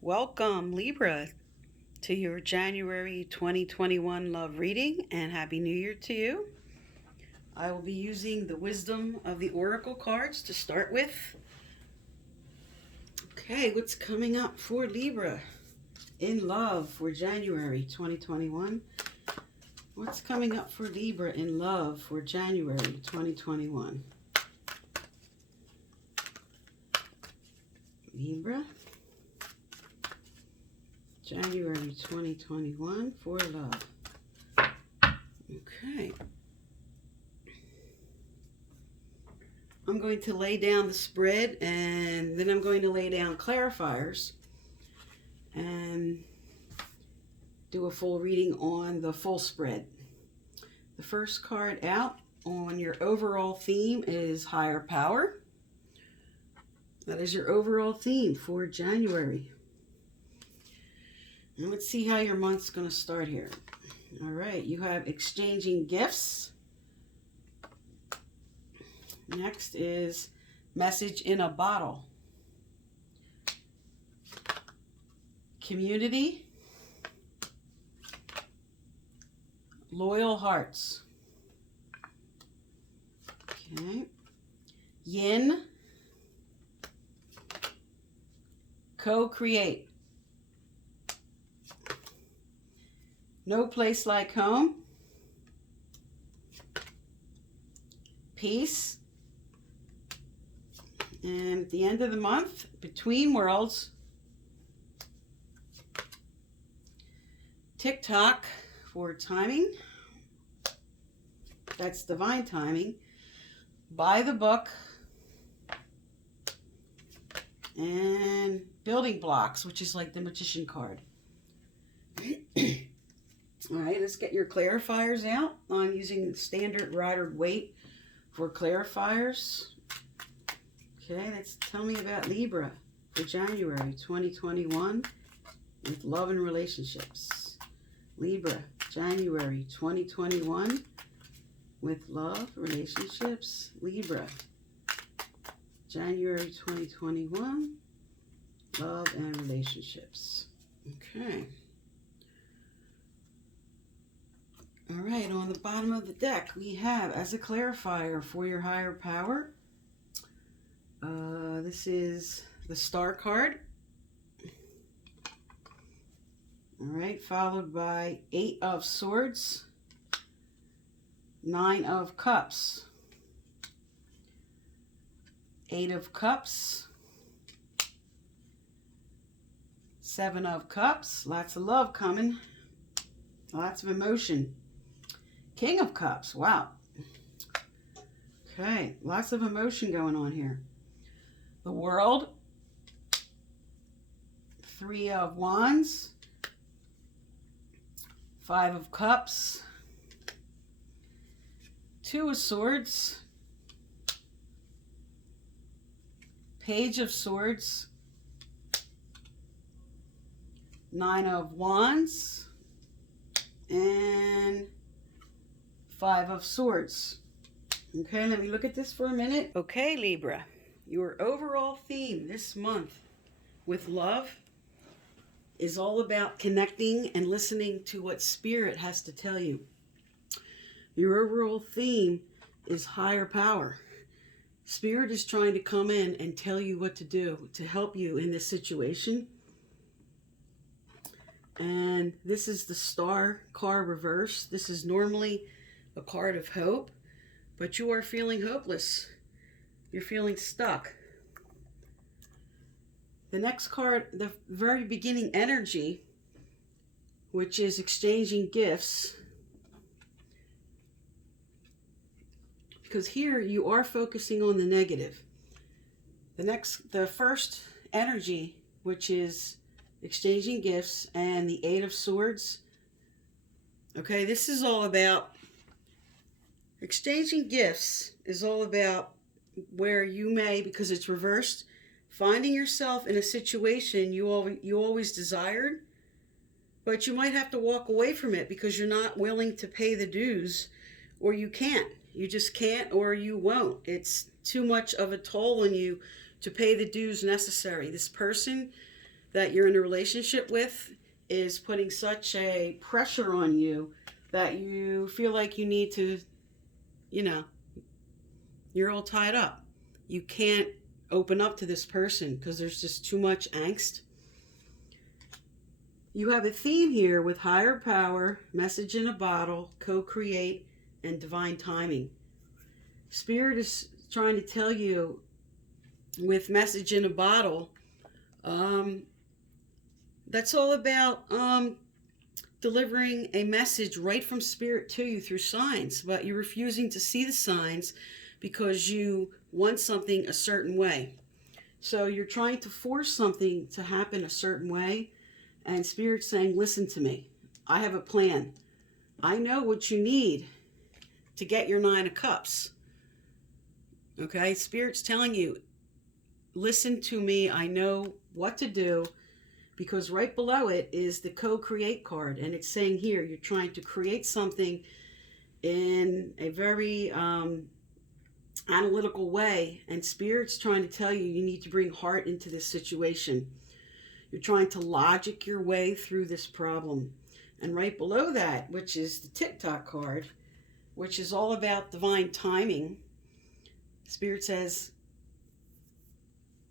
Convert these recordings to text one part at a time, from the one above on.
Welcome, Libra, to your January 2021 love reading, and Happy New Year to you. I will be using the Wisdom of the Oracle cards to start with. Okay, what's coming up for Libra in love for January 2021? What's coming up for Libra in love for January 2021? Libra, January 2021 for love. Okay. I'm going to lay down the spread and then I'm going to lay down clarifiers and do a full reading on the full spread. The first card out on your overall theme is higher power. That is your overall theme for January. And let's see how your month's going to start here. All right, you have exchanging gifts. Next is message in a bottle. Community. Loyal hearts. Okay. Yin. Co-create. No place like home. Peace. And at the end of the month, between worlds. TikTok for timing. That's divine timing. Buy the book. And building blocks, which is like the magician card. All right, let's get your clarifiers out. I'm using standard Rider Waite for clarifiers. Okay, let's tell me about Libra for January 2021 with love and relationships. Libra, January 2021 with love, relationships. Libra, January 2021, love and relationships. Okay. All right, on the bottom of the deck, we have, as a clarifier for your higher power, this is the Star card. All right, followed by 8 of Swords, 9 of Cups, 8 of Cups, 7 of Cups, lots of love coming, lots of emotion. King of Cups, wow. Okay, lots of emotion going on here. The World, 3 of Wands, 5 of Cups, 2 of Swords, Page of Swords, 9 of Wands, and 5 of Swords. Okay, let me look at this for a minute. Okay, Libra, your overall theme this month with love is all about connecting and listening to what Spirit has to tell you. Your overall theme is higher power. Spirit is trying to come in and tell you what to do to help you in this situation. And this is the Star card reverse. This is normally a card of hope, but you are feeling hopeless. You're feeling stuck. The next card, the very beginning energy, which is exchanging gifts, because here you are focusing on the negative. The first energy, which is exchanging gifts, and the 8 of Swords. Okay, this is all about exchanging gifts, is all about where you may, because it's reversed, finding yourself in a situation you always desired, but you might have to walk away from it because you're not willing to pay the dues, or you can't. You just can't, or you won't. It's too much of a toll on you to pay the dues necessary. This person that you're in a relationship with is putting such a pressure on you that you feel like you need to, you know, you're all tied up. You can't open up to this person because there's just too much angst. You have a theme here with higher power, message in a bottle, co-create, and divine timing. Spirit is trying to tell you with message in a bottle, that's all about delivering a message right from Spirit to you through signs, but you're refusing to see the signs because you want something a certain way. So you're trying to force something to happen a certain way, and Spirit's saying, listen to me. I have a plan. I know what you need to get your 9 of Cups. Okay? Spirit's telling you, listen to me. I know what to do, because right below it is the co-create card, and it's saying here, you're trying to create something in a very analytical way, and Spirit's trying to tell you, you need to bring heart into this situation. You're trying to logic your way through this problem. And right below that, which is the TikTok card, which is all about divine timing, Spirit says,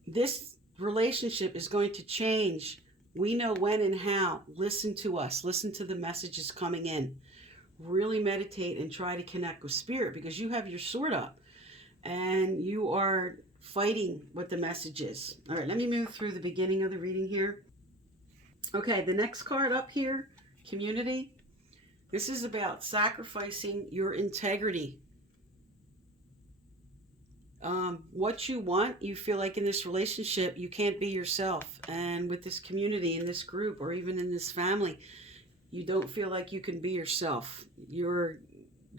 this relationship is going to change. We know when and how. Listen to us. Listen to the messages coming in. Really meditate and try to connect with Spirit, because you have your sword up and you are fighting what the message is. All right, let me move through the beginning of the reading here. Okay, the next card up here, community. This is about sacrificing your integrity. What you want, you feel like in this relationship, you can't be yourself. And with this community, in this group, or even in this family, you don't feel like you can be yourself. You're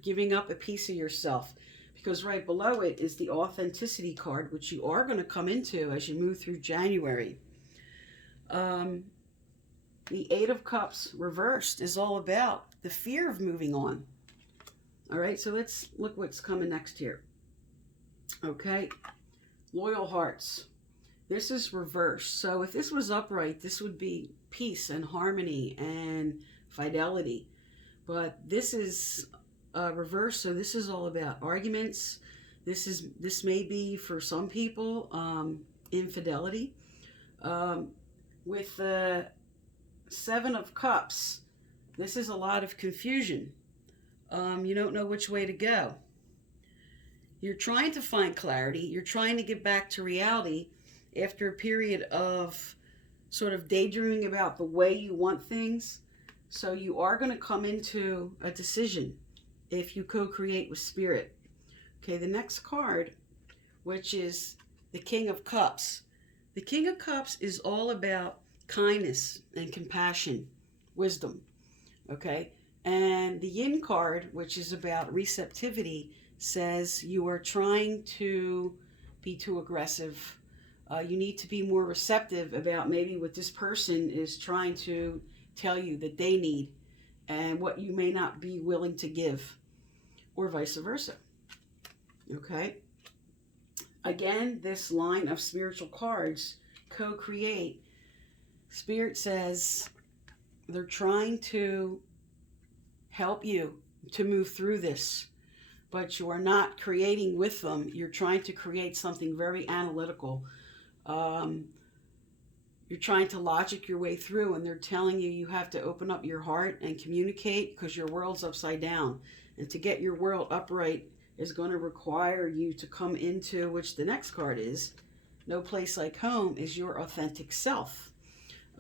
giving up a piece of yourself. Because right below it is the authenticity card, which you are going to come into as you move through January. The 8 of Cups reversed is all about the fear of moving on. All right, so let's look what's coming next here. Okay, loyal hearts. This is reversed. So if this was upright, this would be peace and harmony and fidelity. But this is reversed, so this is all about arguments. This may be for some people infidelity. With the 7 of Cups, this is a lot of confusion. You don't know which way to go. You're trying to find clarity. You're trying to get back to reality after a period of sort of daydreaming about the way you want things. So you are going to come into a decision if you co-create with Spirit. Okay, the next card, which is the King of Cups. The King of Cups is all about kindness and compassion, wisdom. Okay, and the Yin card, which is about receptivity, says you are trying to be too aggressive. You need to be more receptive about maybe what this person is trying to tell you that they need and what you may not be willing to give, or vice versa. Okay? Again, this line of spiritual cards, co-create. Spirit says they're trying to help you to move through this, but you are not creating with them. You're trying to create something very analytical. You're trying to logic your way through, and they're telling you have to open up your heart and communicate because your world's upside down. And to get your world upright is going to require you to come into, which the next card is, no place like home, is your authentic self.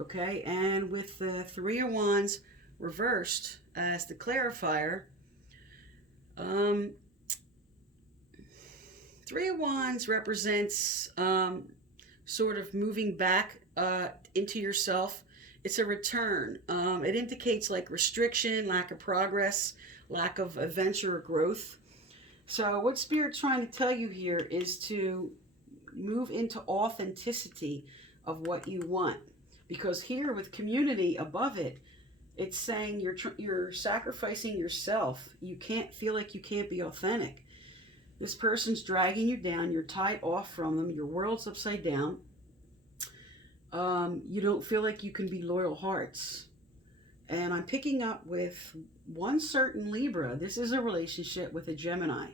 Okay, and with the 3 of Wands reversed as the clarifier, 3 of Wands represents sort of moving back into yourself. It's a return. It indicates like restriction, lack of progress, lack of adventure or growth. So what Spirit's trying to tell you here is to move into authenticity of what you want. Because here with community above it, it's saying you're sacrificing yourself. You can't feel like you can't be authentic. This person's dragging you down. You're tied off from them. Your world's upside down. You don't feel like you can be loyal hearts. And I'm picking up with one certain Libra. This is a relationship with a Gemini.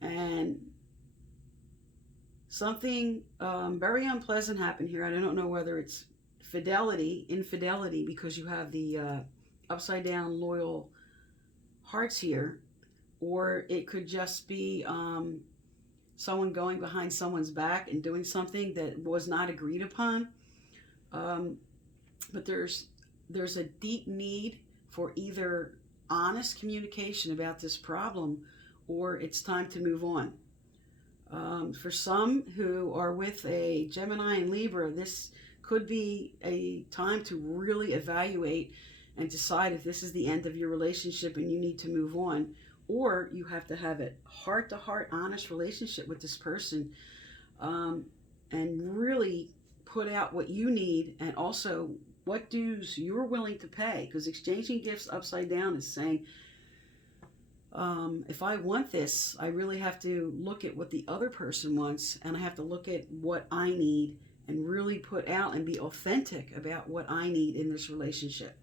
And something very unpleasant happened here. I don't know whether it's infidelity, because you have the upside down loyal hearts here, or it could just be someone going behind someone's back and doing something that was not agreed upon. But there's a deep need for either honest communication about this problem, or it's time to move on. For some who are with a Gemini and Libra, this could be a time to really evaluate and decide if this is the end of your relationship and you need to move on, or you have to have a heart-to-heart, honest relationship with this person, and really put out what you need and also what dues you're willing to pay. Because exchanging gifts upside down is saying, if I want this, I really have to look at what the other person wants, and I have to look at what I need and really put out and be authentic about what I need in this relationship.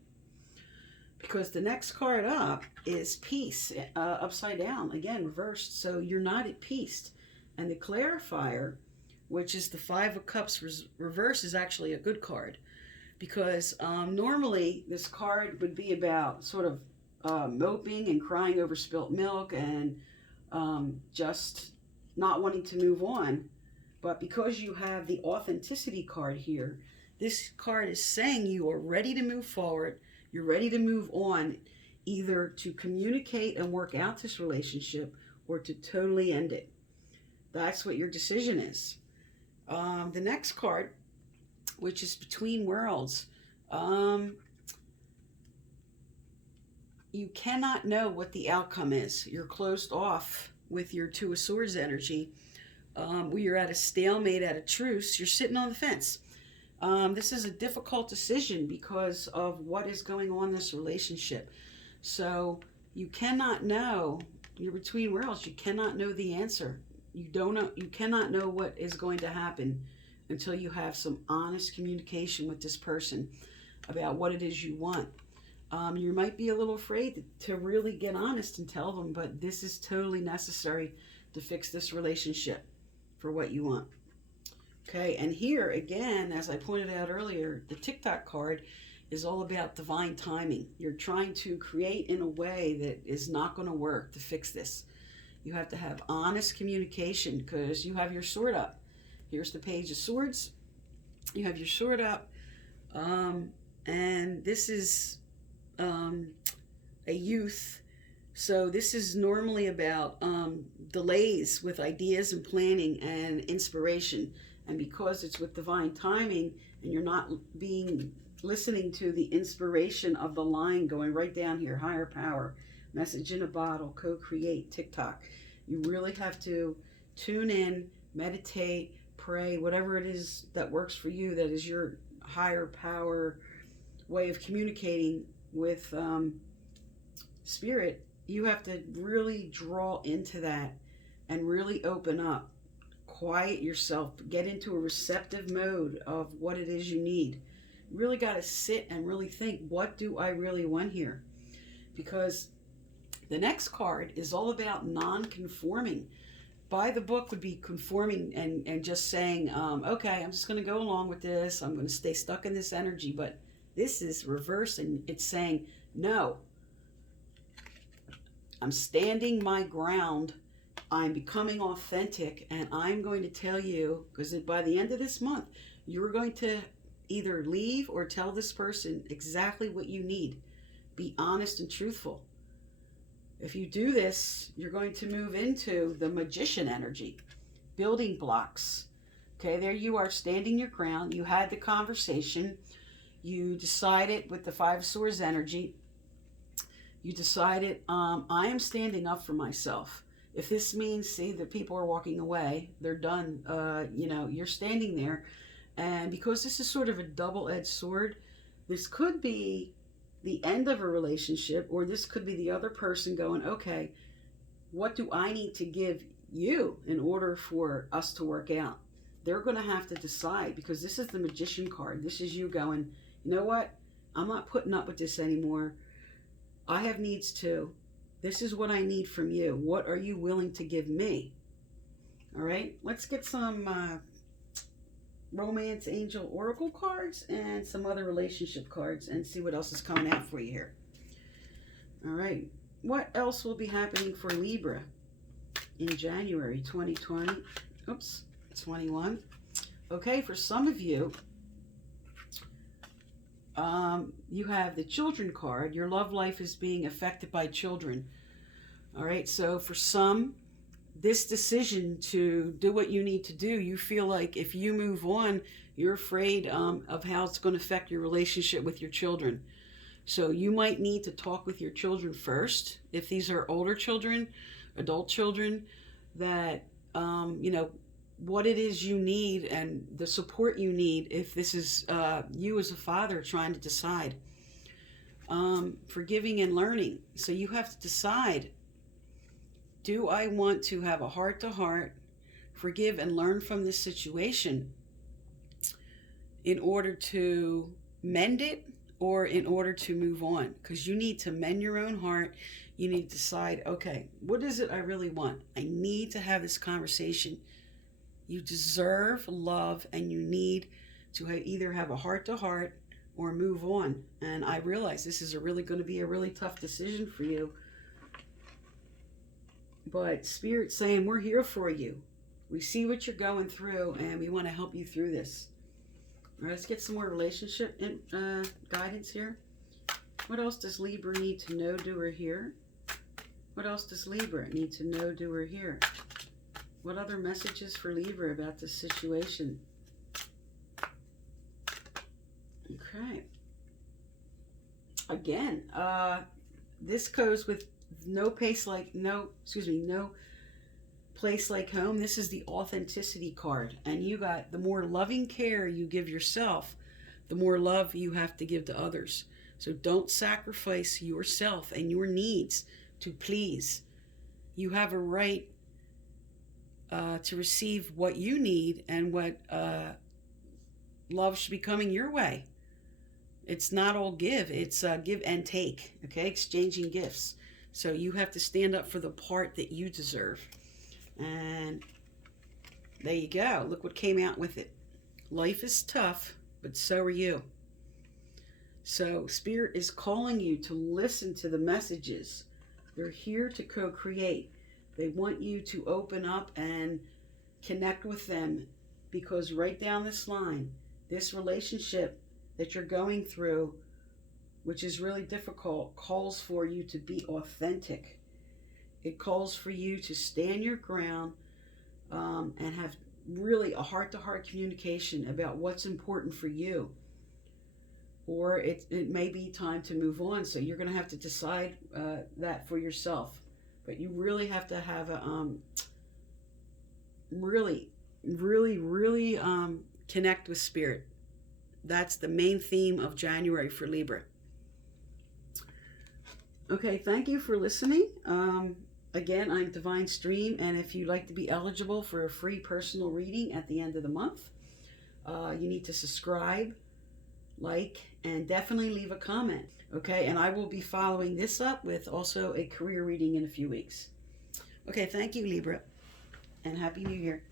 Because the next card up is peace, upside down, again, reversed. So you're not at peace. And the clarifier, which is the Five of Cups reverse, is actually a good card. Because normally this card would be about sort of moping and crying over spilt milk and just not wanting to move on. But because you have the authenticity card here, this card is saying you are ready to move forward. You're ready to move on, either to communicate and work out this relationship or to totally end it. That's what your decision is. The next card, which is Between Worlds, you cannot know what the outcome is. You're closed off with your Two of Swords energy. You're at a stalemate, at a truce. You're sitting on the fence. This is a difficult decision because of what is going on in this relationship. So you cannot know. You're between worlds. You cannot know the answer. You don't know. You cannot know what is going to happen until you have some honest communication with this person about what it is you want. You might be a little afraid to really get honest and tell them, but this is totally necessary to fix this relationship for what you want. Okay, and here again, as I pointed out earlier, the TikTok card is all about divine timing. You're trying to create in a way that is not going to work to fix this. You have to have honest communication because you have your sword up. Here's the Page of Swords. You have your sword up, and this is a youth. So this is normally about delays with ideas and planning and inspiration. And because it's with divine timing and you're not listening to the inspiration of the line going right down here, higher power, message in a bottle, co-create, TikTok. You really have to tune in, meditate, pray, whatever it is that works for you, that is your higher power way of communicating with spirit. You have to really draw into that and really open up. Quiet yourself, get into a receptive mode of what it is you need. You really got to sit and really think, what do I really want here? Because the next card is all about non-conforming. By the book would be conforming and just saying, okay, I'm just going to go along with this. I'm going to stay stuck in this energy. But this is reverse, and it's saying, no, I'm standing my ground. I'm becoming authentic, and I'm going to tell you, because by the end of this month, you're going to either leave or tell this person exactly what you need. Be honest and truthful. If you do this, you're going to move into the Magician energy, building blocks. Okay, there you are standing your ground. You had the conversation. You decided with the Five of Swords energy, you decided, I am standing up for myself. If this means, see, that people are walking away, they're done, you're standing there. And because this is sort of a double-edged sword, this could be the end of a relationship, or this could be the other person going, okay, what do I need to give you in order for us to work out? they're going to have to decide, because this is the Magician card. This is you going, you know what? I'm not putting up with this anymore. I have needs too. This is what I need from you. What are you willing to give me? All right, let's get some Romance Angel Oracle cards and some other relationship cards and see what else is coming out for you here. All right, what else will be happening for Libra in January 2020? Oops, 21. Okay, for some of you, you have the Children card. Your love life is being affected by children. All right, so for some, this decision to do what you need to do, you feel like if you move on, you're afraid of how it's going to affect your relationship with your children. So you might need to talk with your children first. If these are older children, adult children, that, you know, what it is you need and the support you need if this is you as a father trying to decide. Forgiving and learning. So you have to decide, do I want to have a heart-to-heart, forgive and learn from this situation in order to mend it or in order to move on? Because you need to mend your own heart. You need to decide, okay, what is it I really want? I need to have this conversation. You deserve love, and you need to either have a heart-to-heart or move on. And I realize this is going to be a really tough decision for you. But Spirit's saying, we're here for you. We see what you're going through, and we want to help you through this. All right, let's get some more relationship guidance here. What else does Libra need to know, do, or hear? What else does Libra need to know, do, or hear? What other messages for Libra about this situation? Okay. Again, this goes with no place like home. This is the authenticity card. And you got, the more loving care you give yourself, the more love you have to give to others. So don't sacrifice yourself and your needs to please. You have a right to receive what you need, and what love should be coming your way. It's not all give, it's give and take, okay? Exchanging gifts. So you have to stand up for the part that you deserve. And there you go. Look what came out with it. Life is tough, but so are you. So Spirit is calling you to listen to the messages. They're here to co-create. They want you to open up and connect with them, because right down this line, this relationship that you're going through, which is really difficult, calls for you to be authentic. It calls for you to stand your ground and have really a heart-to-heart communication about what's important for you. Or it may be time to move on, so you're going to have to decide that for yourself. But you really have to have a really connect with Spirit. That's the main theme of January for Libra. Okay, thank you for listening. Again, I'm Divine Stream, and if you'd like to be eligible for a free personal reading at the end of the month, you need to subscribe, like, and definitely leave a comment. Okay, and I will be following this up with also a career reading in a few weeks. Okay, thank you, Libra, and Happy New Year.